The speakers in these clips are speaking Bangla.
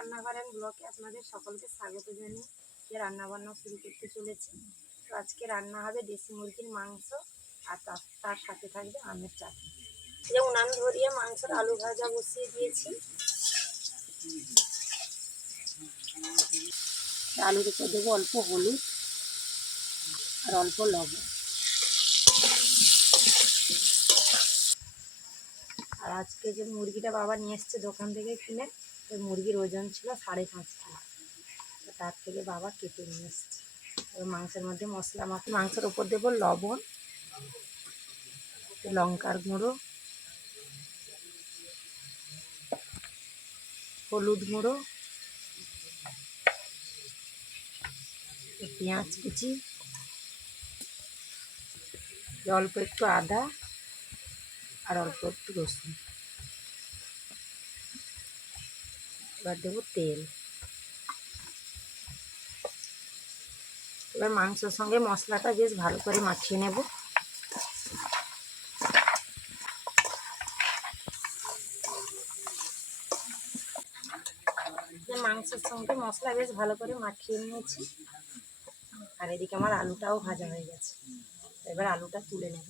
রান্নাঘরের ব্লকে আপনাদের সকলকে স্বাগত জানিয়ে যে রান্নাবান্না শুরু করতে চলেছি। তো আজকে রান্না হবে দেশি মুরগির মাংস আর তার সাথে থাকবে আমের চাটনি। যে উনান ধরিয়ে মাংসের আলু ভাজা বসিয়ে দিয়েছি। আলুর উপর দেবো অল্প হলুদ আর অল্প লবণ। আর আজকে যে মুরগিটা বাবা নিয়ে এসছে দোকান থেকে কিনে ওই মুরগির ওজন ছিল সাড়ে পাঁচ কিলো। তার থেকে বাবা কেটে নিয়ে এসছে। ওই মাংসের মধ্যে মশলা মাখি, মাংসের ওপর দেবো লবণ লঙ্কার গুঁড়ো, হলুদ গুঁড়ো পেঁয়াজ কুচি, অল্প একটু আদা, আর অল্প একটু রসুন। এবার দেবো তেল। এবার মাংসের সঙ্গে মশলাটা বেশ ভালো করে মাখিয়ে নেব। মাংসের সঙ্গে মশলা বেশ ভালো করে মাখিয়ে নিয়েছি। আর এদিকে আমার আলুটাও ভাজা হয়ে গেছে। এবার আলুটা তুলে নেব।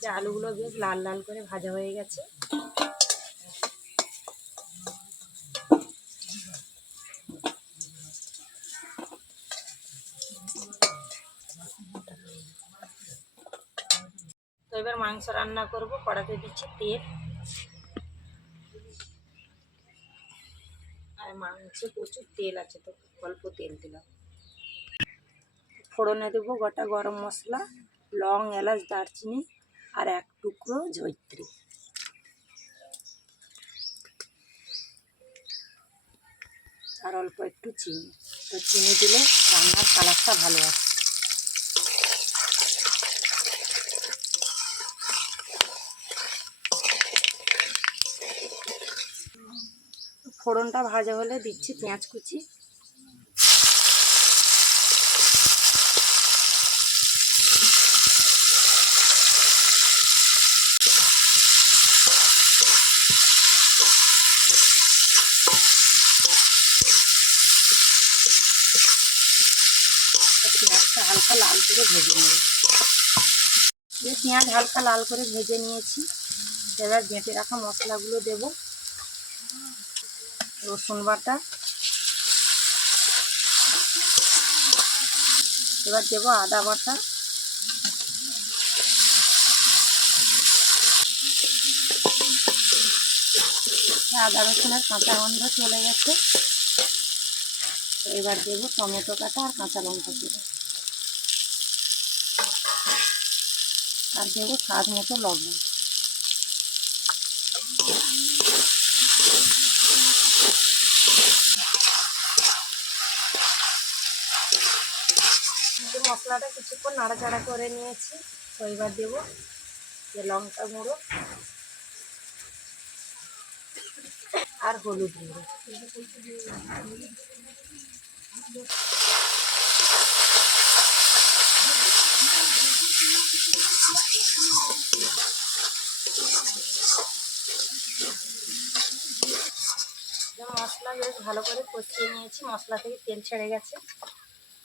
যে আলুগুলো বেশ লাল লাল করে ভাজা হয়ে গেছে। মাংস রান্না করব, কড়াতে দিচ্ছি তেল আর মাংসে প্রচুর তেল আছে তো, অল্প তেল দিলাম। ফোড়নে দেবো গোটা গরম মশলা, লং এলাচ, দারচিনি আর এক টুকরো জৈত্রী আর অল্প একটু চিনি, তো চিনি দিলে রান্নার কালারটা ভালো আসে ফোড়নটা ভাজা হলে দিচ্ছি পেঁয়াজ কুচি। পেঁয়াজটা হালকা লাল করে ভেজে পেঁয়াজ হালকা লাল করে ভেজে নিয়েছি। এবার বেঁটে রাখা মশলাগুলো দেব। রসুন বাটা। এবার দেবো আদা বাটা। আদা রসুনের কাঁচা গন্ধ চলে গেছে। এবার দেবো টমেটো কাটা আর কাঁচা লঙ্কা দেবো আর দেবো স্বাদ মতো লবণ যে মশলাটা কিছুক্ষণ নাড়াচাড়া করে নিয়েছি। তো এবার দেবো যে লঙ্কা গুঁড়ো আর হলুদ গুঁড়ো। মশলা বেশ ভালো করে কষিয়ে নিয়েছি। মশলা থেকে তেল ছেড়ে গেছে।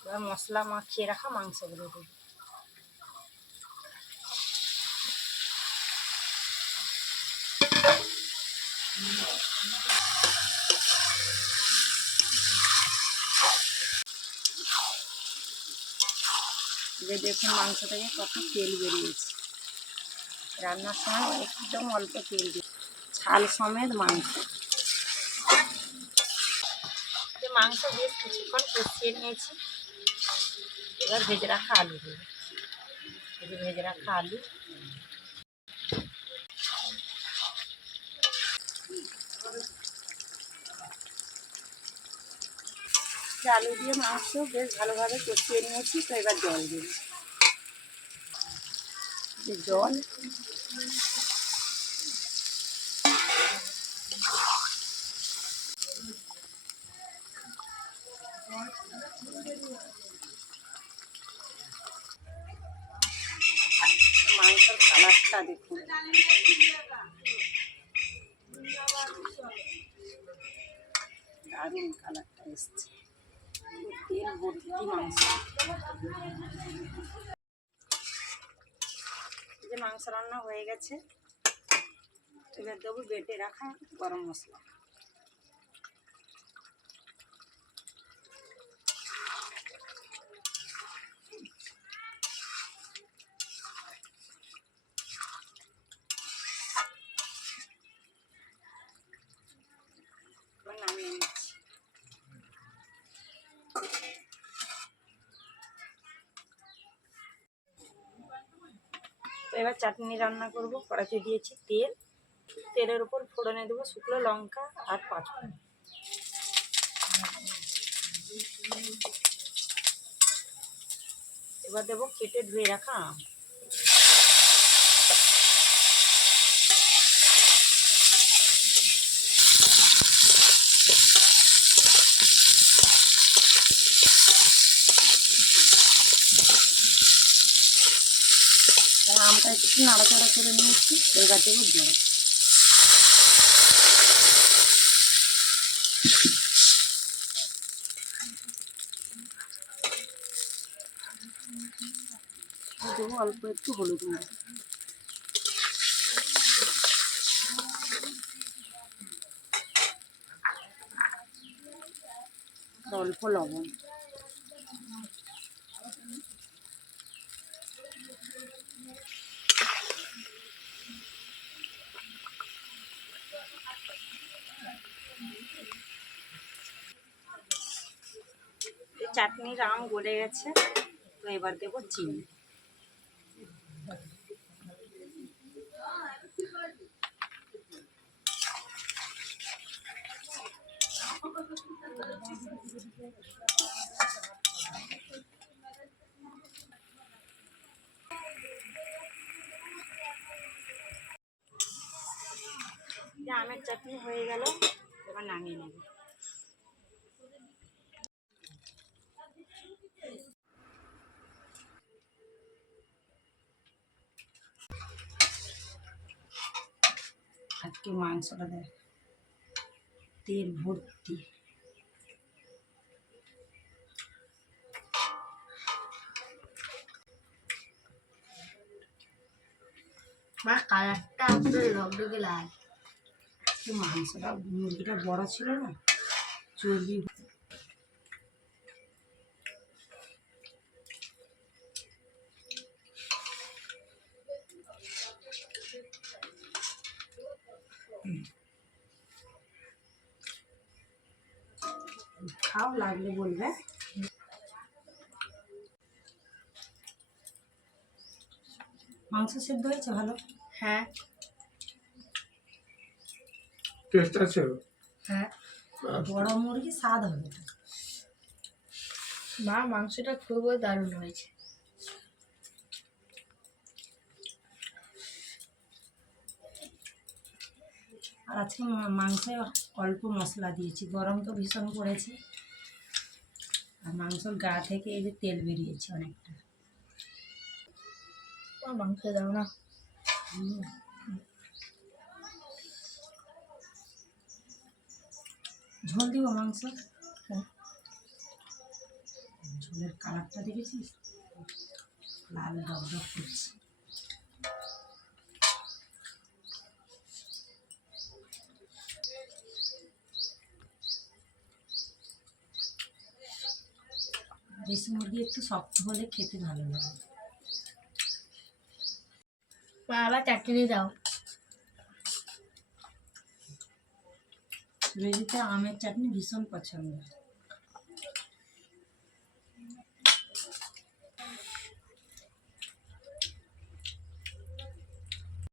এবার মশলা মাখিয়ে রাখা মাংসগুলো দেবো যে দেখুন মাংস থেকে কত তেল বেরিয়েছে। রান্নার সময় একদম অল্প তেল দিই ছাল সমেত মাংস। মাংস বেশ কিছুক্ষণ কষিয়ে নিয়েছি। এবার ভেজে রাখা আলু দেবো ভেজে রাখা আলু। আলু দিয়ে মাংস বেশ ভালোভাবে কষিয়ে নিয়েছি, তো এবার জল দেবো জল। কালারটা দেখুন। দারুণ কালারটা এসছে। মাংস। যে মাংস রান্না হয়ে গেছে, এবার দেবো বেটে রাখা গরম মশলা। এবার চাটনি রান্না করব। কড়াতে দিয়েছি তেল। তেলের উপর ফোড়নে দেবো শুকনো লঙ্কা আর পাঁচফোড়ন। এবার দেবো কেটে ধুয়ে রাখা আম। আর আমটা একটু নাড়াচাড়া করে নিয়েছি এবার দেবো জল আর দেবো অল্প একটু হলুদ গুঁড়ো আর অল্প লবণ চাটনির আম গলে গেছে, তো এবার দেবো চিনি। আমের চাটনি হয়ে গেল, এবার নামিয়ে নেব। আজকে মাংসটা দেখ। তেল ভর্তি। বা কালারটা আপনার রকরকে লাল। মাংসটা মুরগিটা বড় ছিল না, চর্বি খাও লাগলে বলবে। মাংস সেদ্ধ হয়েছে ভালো? হ্যাঁ। টেস্ট আছে? হ্যাঁ। বড় মুরগি স্বাদ হবে। মা মাংসটা খুবই দারুণ হয়েছে। আর আজকে মাংসে অল্প মশলা দিয়েছি। গরম তো ভীষণ পড়েছে আর মাংসর গা থেকে এই যে তেল বেরিয়েছে অনেকটা। মাংস দাও না। ঝোল দিব মাংস? হ্যাঁ। ঝোলের কালারটা দেখেছিস? লাল ডবডব করছে। দেশি মুরগি একটু শক্ত হলে খেতে ভালো লাগে। বাবা চাটনি দাও। রোজিতে আমের চাটনি ভীষণ পছন্দ।